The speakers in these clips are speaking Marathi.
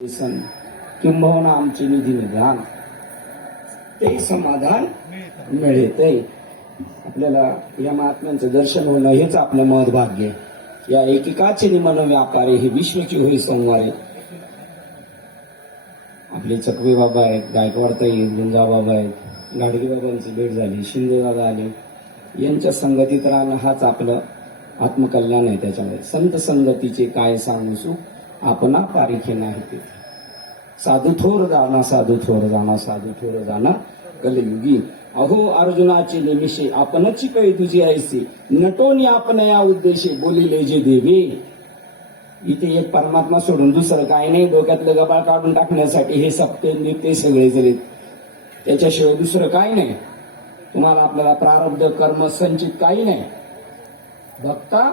सण किंबहुना आमची निधी निधान ते समाधान मिळते. आपल्याला या महात्म्यांचं दर्शन होणं हेच आपलं महत् भाग्य. आहे. या एकेकाचे निमन व्यापारे हे विश्वची होई संवारे आपले चकवे बाबा आहेत गायकवाडताई गुंजा बाबा आहेत गाडगे बाबांची भेट झाली शिंदे बाबा आले. यांच्या संगतीत राहणं हाच आपलं आत्मकल्याण आहे त्याच्यामध्ये. संत संगतीचे काय सांगू सु आपणा पारिखे नाही ते साधू थोर जाणा साधू थोर जाणा साधू थोर जाणा कलयुगी अहो अर्जुनाचे निमिषे आपणची काही तुझी ऐसे नटोनी आपण या उद्देशे बोलिले जे देवी। इथे एक परमात्मा सोडून दुसरं काय नाही डोक्यातलं गबाळ काढून टाकण्यासाठी हे सप्ते नृत्य सगळे जरी त्याच्याशिवाय दुसरं काय नाही। तुम्हाला आपल्याला प्रारब्ध कर्म संचित काही नाही। भक्ता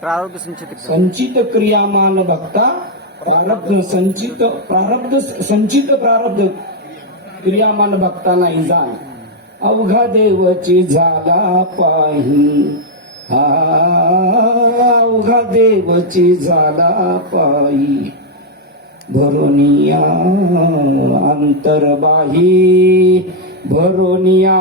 प्रारब्ध संचित संचित क्रियामान भक्ता प्रारब्ध संचित प्रारब्ध संचित प्रारब्ध क्रियामान भक्ता नाही जाण. अवघा देवची झाला पाही हा अवघा देवची झाला पायी. भरोनिया अंतरबाही. भरोनिया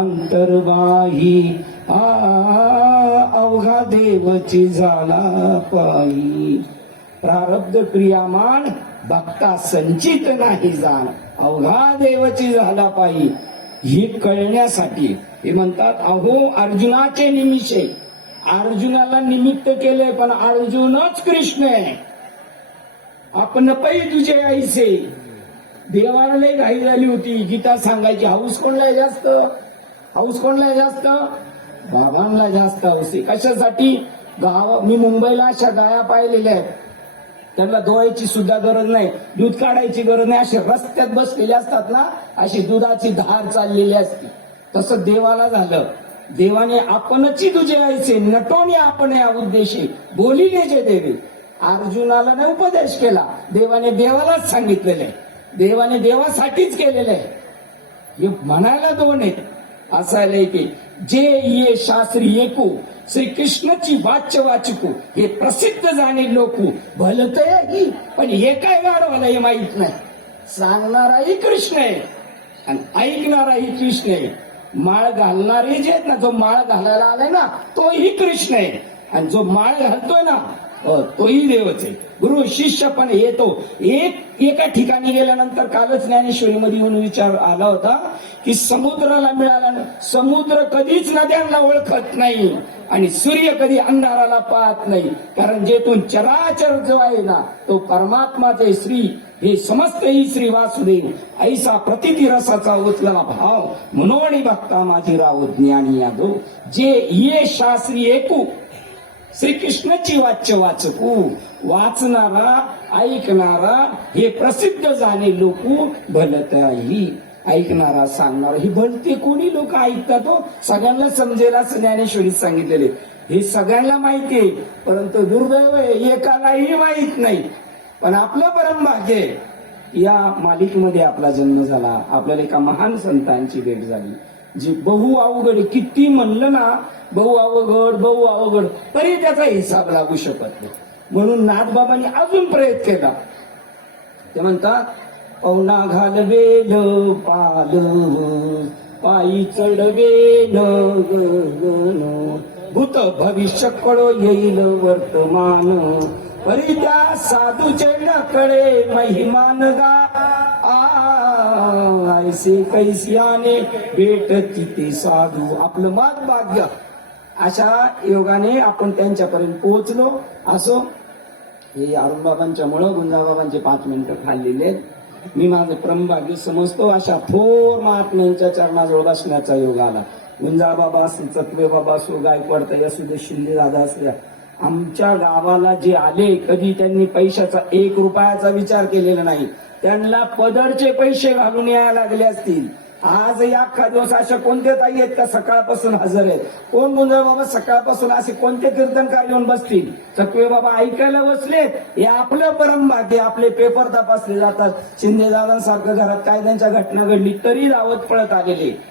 अंतरबाही. अवघा देवची झाला पायी प्रारब्ध क्रियामान भक्ता संचित नाही जाण. अवघा देवची झाला पायी. ही कळण्यासाठी. हे म्हणतात अहो अर्जुनाचे निमिषे. अर्जुनाला निमित्त केले पण अर्जुनच कृष्ण आहे. आपण पै तुझे ऐसे देवाला घाई झाली होती. गीता सांगायची हाऊस कोणला जास्त? हाऊस कोणला जास्त? बाबांना जास्त हाऊस आहे कशासाठी? गाव मी मुंबईला अशा गाया पाहिलेल्या आहेत. त्यांना धुवायची सुद्धा गरज नाही. दूध काढायची गरज नाही. असे रस्त्यात बसलेले असतात ना अशी दुधाची धार चाललेली असते. तसं देवाला झालं. देवाने आपणची तुझे ऐसे नटोने आपण या उद्देशी बोलीने जे देवी. अर्जुनाला नाही उपदेश केला. देवाने देवालाच सांगितलेले देवाने देवासाठीच केलेलं आहे. हे म्हणायला दोन आहेत. असायला की जे ये शास्त्री एकू श्री कृष्णची वाच्य वाचकू हे प्रसिद्ध जाणे लोकू. भलतही पण हे काय गाडवाला हे माहीत नाही. सांगणाराही कृष्ण आहे आणि ऐकणाराही कृष्ण आहे. माळ घालणारे जे आहेत ना जो माळ घालायला आलाय ना तोही कृष्ण आहे. आणि जो माळ घालतोय ना तोही देवच आहे. गुरु शिष्य पण येतो. एक एका ठिकाणी गेल्यानंतर कालच ज्ञानेश्वरीमध्ये येऊन विचार आला होता. की समुद्राला मिळाला समुद्र कधीच नद्यांना ओळखत नाही आणि सूर्य कधी अंधाराला पाहत नाही. कारण जेथून चराचर जो आहे ना तो परमात्माचे श्री हे समस्त ही श्री वासुदेव. ऐसा प्रतिती रसाचा उचला भाव. म्हणून भक्ता माझी राव ज्ञानी यादव. जे ये शास्त्री एकू श्रीकृष्णाची वाच्य वाचकू. वाचणारा ऐकणारा हे प्रसिद्ध जाणे लोकू भलतही. ऐकणारा सांगणारा. ही भलते कोणी लोक ऐकतात हो? सगळ्यांना समजेल असं ज्ञानेश्वरीत सांगितलेले हे सगळ्यांना माहिती आहे परंतु दुर्दैव आहे एकालाही माहीत नाही. पण आपलं परम भाग्य या मालिकेमध्ये आपला जन्म झाला. आपल्याला एका महान संतांची भेट झाली जी बहु अवघड किती म्हणलं ना बहु अवघड बहु अवघड तरी त्याचा हिसाब लागू शकत नाही. म्हणून नाथबाबांनी अजून प्रयत्न केला. ते म्हणतात पवना घालवेल पाल पायी चढवेल गगन. भूत भविष्य कळो येईल वर्तमान. परी त्या साधूचे नकळे महिमान गा. आयसे कैसियाने भेट तिथे साधू. आपलं मात भाग्य. अशा योगाने आपण त्यांच्यापर्यंत पोहोचलो. असो. हे अरुणबाबांच्यामुळं गुंजाबाबांचे पाच मिनिटं खाल्लेले आहेत. मी माझं परमभाग्य समजतो अशा थोर महात्म्यांच्या चरणाजवळ बसण्याचा योग आला. गुंजाबाबा असो चकवे बाबा असो गायकवाड ताई असू दे शिंदे दादा असू आमच्या गावाला जे आले कधी त्यांनी पैशाचा एक रुपयाचा विचार केलेला नाही. त्यांना पदरचे पैसे घालून यायला लागले असतील. आज या अख्खा दिवस अशा कोणते ताई आहेत का सकाळपासून हजर आहेत? कोण गुंजळ बाबा सकाळपासून असे कोणते कीर्तनकार येऊन बसतील? सकवे बाबा ऐकायला बसलेत. हे आपलं परम भाग्य आपले पेपर तपासले जातात. शिंदे दादांसारखं घरात कायद्यांच्या घटना घडली तरी रावत पळत आलेले.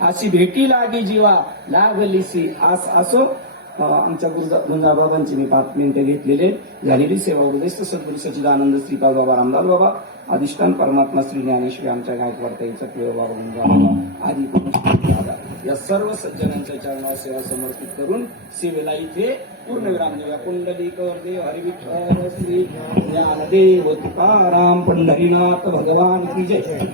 अशी भेटी लागी जीवा. लागलीसी आस असो. आमच्या गुरुजा गुंजाबाबांची मी पाच मिनिटं घेतलेले. झालेली सेवा उद्देश सद्गुरू सच्चिदानंद श्रीपाद बाबा रामदास बाबा अधिष्ठान परमात्मा श्री ज्ञानेश्वरी आमच्या गायकवाडताईचा प्रिय बाबा गुंजाबाबा आदी या सर्व सज्जनांच्या चरणावर सेवा समर्पित करून सेवेला इथे पूर्णविराम देऊया. पुंडलिकर देव हरिविठ्ठल श्री ज्ञानदेव तुकाराम पंढरीनाथ भगवान की जय.